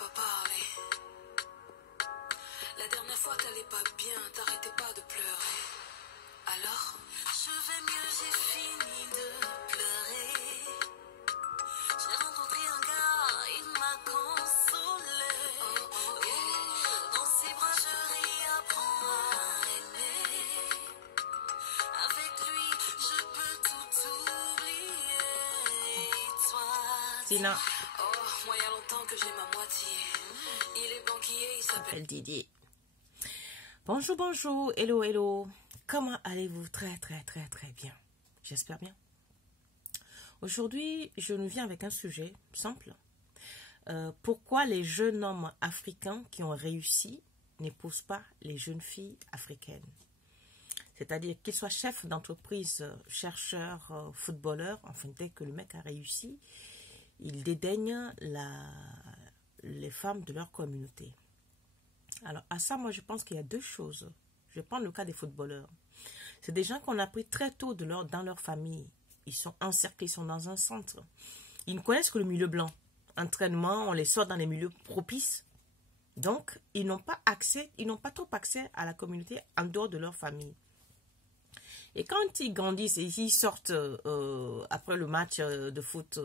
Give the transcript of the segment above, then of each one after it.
pas parlé. La dernière fois t'allais pas bien, t'arrêtais pas de pleurer. Alors, je vais mieux, j'ai fini de pleurer. J'ai rencontré un gars, il m'a consolé. Dans ses bras je réapprends à aimer. Avec lui, je peux tout oublier. Toi, Tina. oh, moi y a longtemps que j'ai ma moitié. Il est banquier, il s'appelle Didier. Bonjour, bonjour, hello, hello. Comment allez-vous? Très bien. J'espère bien. Aujourd'hui, je nous viens avec un sujet simple. Pourquoi les jeunes hommes africains qui ont réussi n'épousent pas les jeunes filles africaines? C'est-à-dire qu'ils soient chefs d'entreprise, chercheurs, footballeurs, enfin dès que le mec a réussi, ils dédaignent les femmes de leur communauté. Alors, à ça, moi, je pense qu'il y a deux choses. Je vais prendre le cas des footballeurs. C'est des gens qu'on a pris très tôt dans leur famille. Ils sont encerclés, ils sont dans un centre. Ils ne connaissent que le milieu blanc. Entraînement, on les sort dans les milieux propices. Donc, ils n'ont pas trop accès à la communauté en dehors de leur famille. Et quand ils grandissent et ils sortent après le match de foot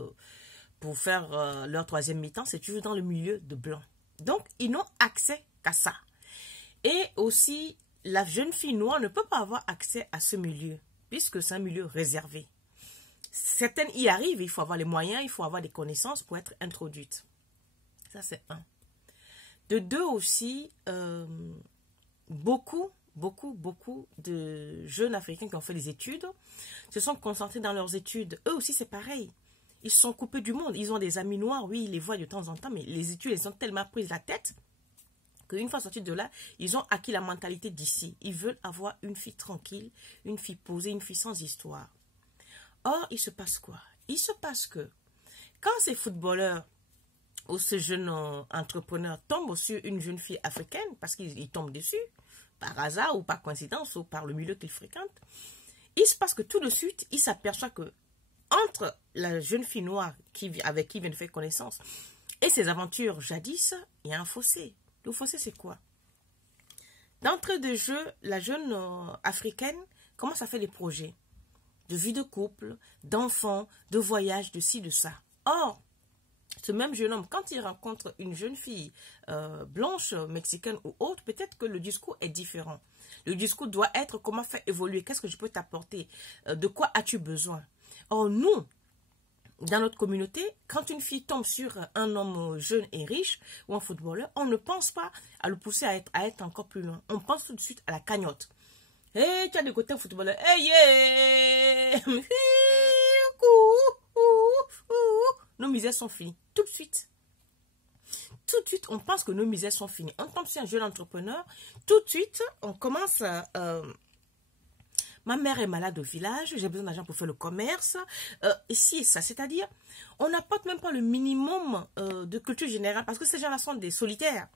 pour faire leur troisième mi-temps, c'est toujours dans le milieu de blanc. Donc, ils n'ont accès qu'à ça. Et aussi, la jeune fille noire ne peut pas avoir accès à ce milieu, puisque c'est un milieu réservé. Certaines y arrivent, il faut avoir les moyens, il faut avoir des connaissances pour être introduite. Ça, c'est un. De deux aussi, beaucoup de jeunes Africains qui ont fait des études se sont concentrés dans leurs études. Eux aussi, c'est pareil. Ils se sont coupés du monde. Ils ont des amis noirs, oui, ils les voient de temps en temps, mais les études, elles ont tellement pris la tête qu'une fois sortis de là, ils ont acquis la mentalité d'ici. Ils veulent avoir une fille tranquille, une fille posée, une fille sans histoire. Or, il se passe quoi? Il se passe que quand ces footballeurs ou ce jeune entrepreneur tombe sur une jeune fille africaine, parce qu'il tombe dessus, par hasard ou par coïncidence ou par le milieu qu'il fréquente, il se passe que tout de suite, il s'aperçoit que entre la jeune fille noire avec qui il vient de faire connaissance et ses aventures jadis, il y a un fossé. Le fossé, c'est quoi? D'entrée de jeu, la jeune africaine commence à faire des projets de vie de couple, d'enfants, de voyage, de ci, de ça. Or, ce même jeune homme, quand il rencontre une jeune fille blanche, mexicaine ou autre, peut-être que le discours est différent. Le discours doit être comment faire évoluer, qu'est-ce que je peux t'apporter, de quoi as-tu besoin? Or, nous, dans notre communauté, quand une fille tombe sur un homme jeune et riche ou un footballeur, on ne pense pas à le pousser à être encore plus loin. On pense tout de suite à la cagnotte. Hey, tu as des côtés un footballeur. Hey, yeah! Nos misères sont finies. Tout de suite. Tout de suite, on pense que nos misères sont finies. On tombe sur un jeune entrepreneur. Tout de suite, on commence à... ma mère est malade au village, j'ai besoin d'argent pour faire le commerce. Ici et ça, c'est-à-dire, on n'apporte même pas le minimum de culture générale parce que ces gens-là sont des solitaires.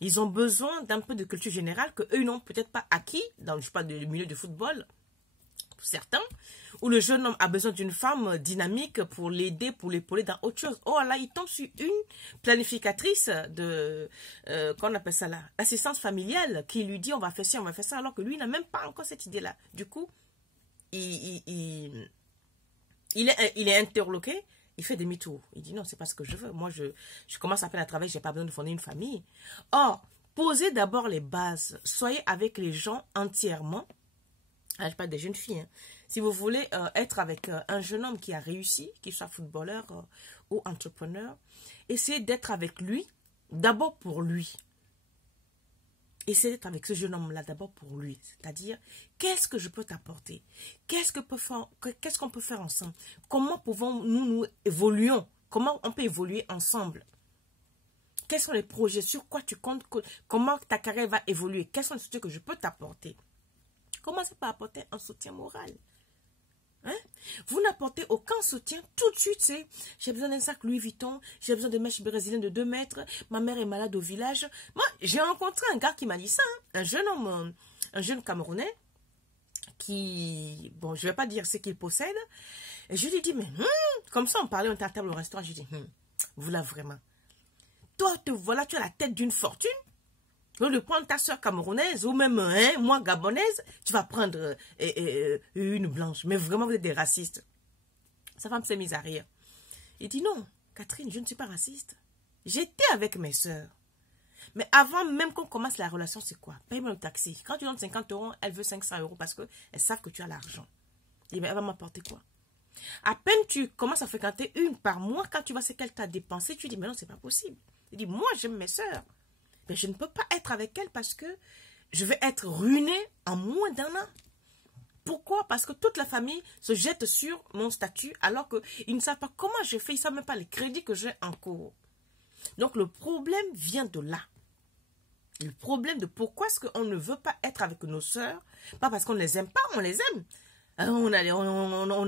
Ils ont besoin d'un peu de culture générale que eux n'ont peut-être pas acquis dans je sais pas, le milieu du football, pour certains, où le jeune homme a besoin d'une femme dynamique pour l'aider, pour l'épauler dans autre chose. Oh là, il tombe sur une planificatrice de, qu'on appelle ça là, assistance familiale, qui lui dit on va faire ci, on va faire ça, alors que lui n'a même pas encore cette idée-là. Du coup, il est interloqué, il fait demi-tour. Il dit non, c'est pas ce que je veux. Moi, je commence à peine à travailler, j'ai pas besoin de fonder une famille. Or, posez d'abord les bases. Soyez avec les gens entièrement. Ah, je parle des jeunes filles. Hein. Si vous voulez être avec un jeune homme qui a réussi, qu'il soit footballeur ou entrepreneur, essayez d'être avec lui, d'abord pour lui. Essayez d'être avec ce jeune homme-là d'abord pour lui. C'est-à-dire, qu'est-ce que je peux t'apporter? Qu'est-ce qu'on peut faire ensemble? Comment pouvons-nous évoluer? Comment on peut évoluer ensemble? Quels sont les projets? Sur quoi tu comptes? Comment ta carrière va évoluer? Quels sont les soutiens que je peux t'apporter? Commencez par apporter un soutien moral. Hein? Vous n'apportez aucun soutien tout de suite, c'est j'ai besoin d'un sac Louis Vuitton, j'ai besoin de mèches brésiliennes de 2 mètres, ma mère est malade au village. Moi, j'ai rencontré un gars qui m'a dit ça, hein, un jeune homme, un jeune Camerounais, qui, bon, je ne vais pas dire ce qu'il possède, et je lui dis, mais comme ça on parlait, on était à table au restaurant, je lui dis, vous là vraiment, toi, voilà, tu as la tête d'une fortune. Au lieu de prendre ta soeur camerounaise ou même moi gabonaise, tu vas prendre une blanche. Mais vraiment, vous êtes des racistes. Sa femme s'est mise à rire. Il dit non, Catherine, je ne suis pas raciste. J'étais avec mes soeurs. Mais avant même qu'on commence la relation, c'est quoi? Paye-moi le taxi. Quand tu donnes 50 €, elle veut 500 € parce qu'elles savent que tu as l'argent. Et bien, elle va m'apporter quoi? À peine tu commences à fréquenter une par mois, quand tu vois ce qu'elle t'a dépensé, tu dis, mais non, c'est pas possible. Il dit, moi, j'aime mes soeurs. Mais je ne peux pas être avec elles parce que je vais être ruiné en moins d'un an. Pourquoi? Parce que toute la famille se jette sur mon statut alors qu'ils ne savent pas comment je fais, ils ne savent même pas les crédits que j'ai en cours. Donc le problème vient de là. Le problème de pourquoi est-ce qu'on ne veut pas être avec nos sœurs, pas parce qu'on ne les aime pas, on les aime. On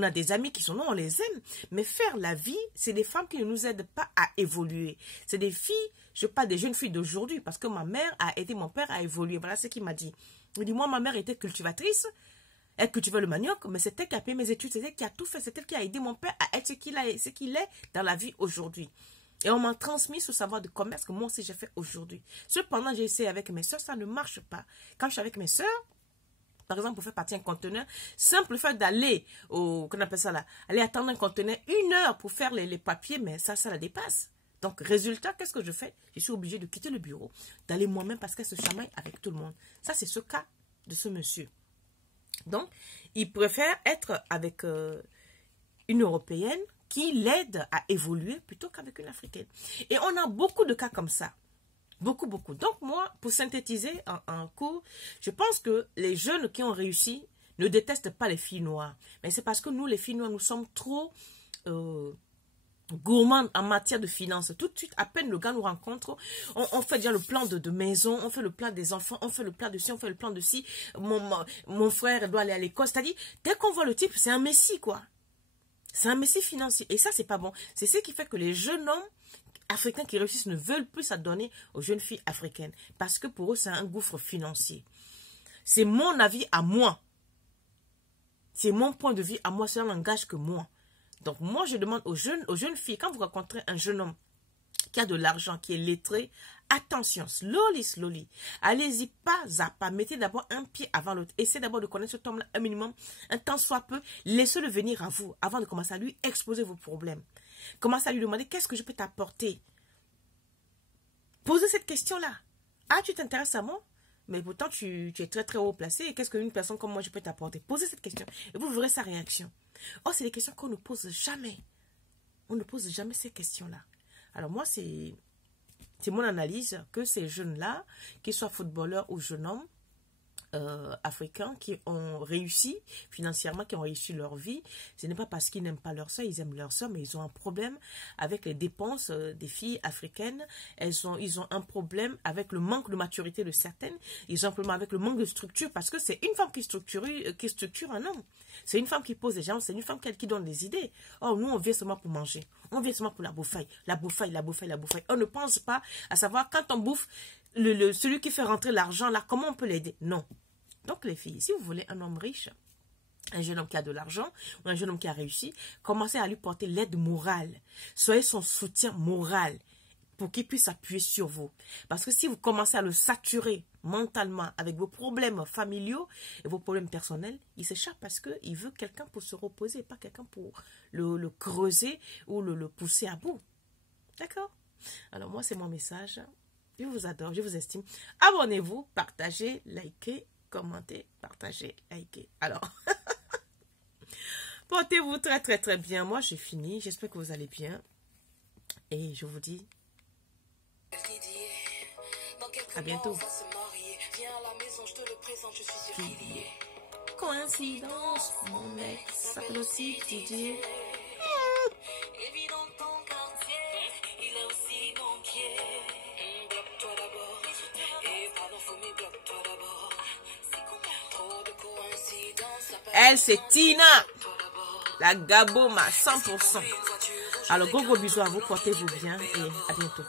a des amis qui sont là, on les aime. Mais faire la vie, c'est des femmes qui ne nous aident pas à évoluer. C'est des filles, je parle des jeunes filles d'aujourd'hui, parce que ma mère a aidé mon père à évoluer. Voilà ce qu'il m'a dit. Il dit, moi, ma mère était cultivatrice. Elle cultivait le manioc, mais c'est elle qui a payé mes études, c'est elle qui a tout fait, c'est elle qui a aidé mon père à être ce qu'il est dans la vie aujourd'hui. Et on m'a transmis ce savoir de commerce que moi aussi j'ai fait aujourd'hui. Cependant, j'ai essayé avec mes soeurs, ça ne marche pas. Quand je suis avec mes soeurs, par exemple, pour faire partir un conteneur, simple fait d'aller qu'on appelle ça là, aller attendre un conteneur 1 heure pour faire les papiers, mais ça la dépasse. Donc, résultat, qu'est-ce que je fais? Je suis obligée de quitter le bureau, d'aller moi-même parce qu'elle se chamaille avec tout le monde. Ça, c'est ce cas de ce monsieur. Donc, il préfère être avec une Européenne qui l'aide à évoluer plutôt qu'avec une Africaine. Et on a beaucoup de cas comme ça. Beaucoup, beaucoup. Donc, moi, pour synthétiser en cours, je pense que les jeunes qui ont réussi ne détestent pas les filles noires. Mais c'est parce que nous, les filles noires, nous sommes trop gourmandes en matière de finances. Tout de suite, à peine le gars nous rencontre, on fait déjà le plan de maison, on fait le plan des enfants, on fait le plan de ci, on fait le plan de ci. Mon frère doit aller à l'école. C'est-à-dire, dès qu'on voit le type, c'est un messie, quoi. C'est un messie financier. Et ça, c'est pas bon. C'est ce qui fait que les jeunes hommes africains qui réussissent ne veulent plus s'adonner aux jeunes filles africaines. Parce que pour eux, c'est un gouffre financier. C'est mon avis à moi. C'est mon point de vue à moi. Ça n'engage que moi. Donc, moi, je demande aux jeunes filles, quand vous rencontrez un jeune homme qui a de l'argent, qui est lettré, attention, slowly. Allez-y pas à pas. Mettez d'abord un pied avant l'autre. Essayez d'abord de connaître cet homme-là un minimum, un temps soit peu. Laissez-le venir à vous avant de commencer à lui exposer vos problèmes. Commencez à lui demander qu'est-ce que je peux t'apporter. Posez cette question-là. Ah, tu t'intéresses à moi? Mais pourtant, tu es très très haut placé. Et qu'est-ce qu'une personne comme moi, je peux t'apporter? Posez cette question. Et vous verrez sa réaction. Oh, c'est des questions qu'on ne pose jamais. On ne pose jamais ces questions-là. Alors moi, c'est mon analyse que ces jeunes-là, qu'ils soient footballeurs ou jeunes hommes, africains qui ont réussi financièrement, qui ont réussi leur vie, ce n'est pas parce qu'ils n'aiment pas leur soeur, ils aiment leur soeur, mais ils ont un problème avec les dépenses des filles africaines, ils ont un problème avec le manque de maturité de certaines, ils ont un problème avec le manque de structure, parce que c'est une femme qui structure un homme, c'est une femme qui pose des gens, c'est une femme qui donne des idées. Oh, nous on vient seulement pour manger, on vient seulement pour la bouffaille. On ne pense pas à savoir quand on bouffe, celui qui fait rentrer l'argent là, comment on peut l'aider? Non. Donc les filles, si vous voulez un homme riche, un jeune homme qui a de l'argent, ou un jeune homme qui a réussi, commencez à lui porter l'aide morale. Soyez son soutien moral pour qu'il puisse appuyer sur vous. Parce que si vous commencez à le saturer mentalement avec vos problèmes familiaux et vos problèmes personnels, il s'échappe parce qu'il veut quelqu'un pour se reposer, pas quelqu'un pour le creuser ou le pousser à bout. D'accord? Alors moi, c'est mon message. Je vous adore, je vous estime. Abonnez-vous, partagez, likez, commentez, partagez, likez. Alors, portez-vous très très très bien. Moi, j'ai fini. J'espère que vous allez bien. Et je vous dis à bientôt. Coïncidence, mon mec s'appelle aussi Didier. Elle, c'est Tina, la Gaboma, 100%. Alors, gros bisous à vous, portez-vous bien et à bientôt.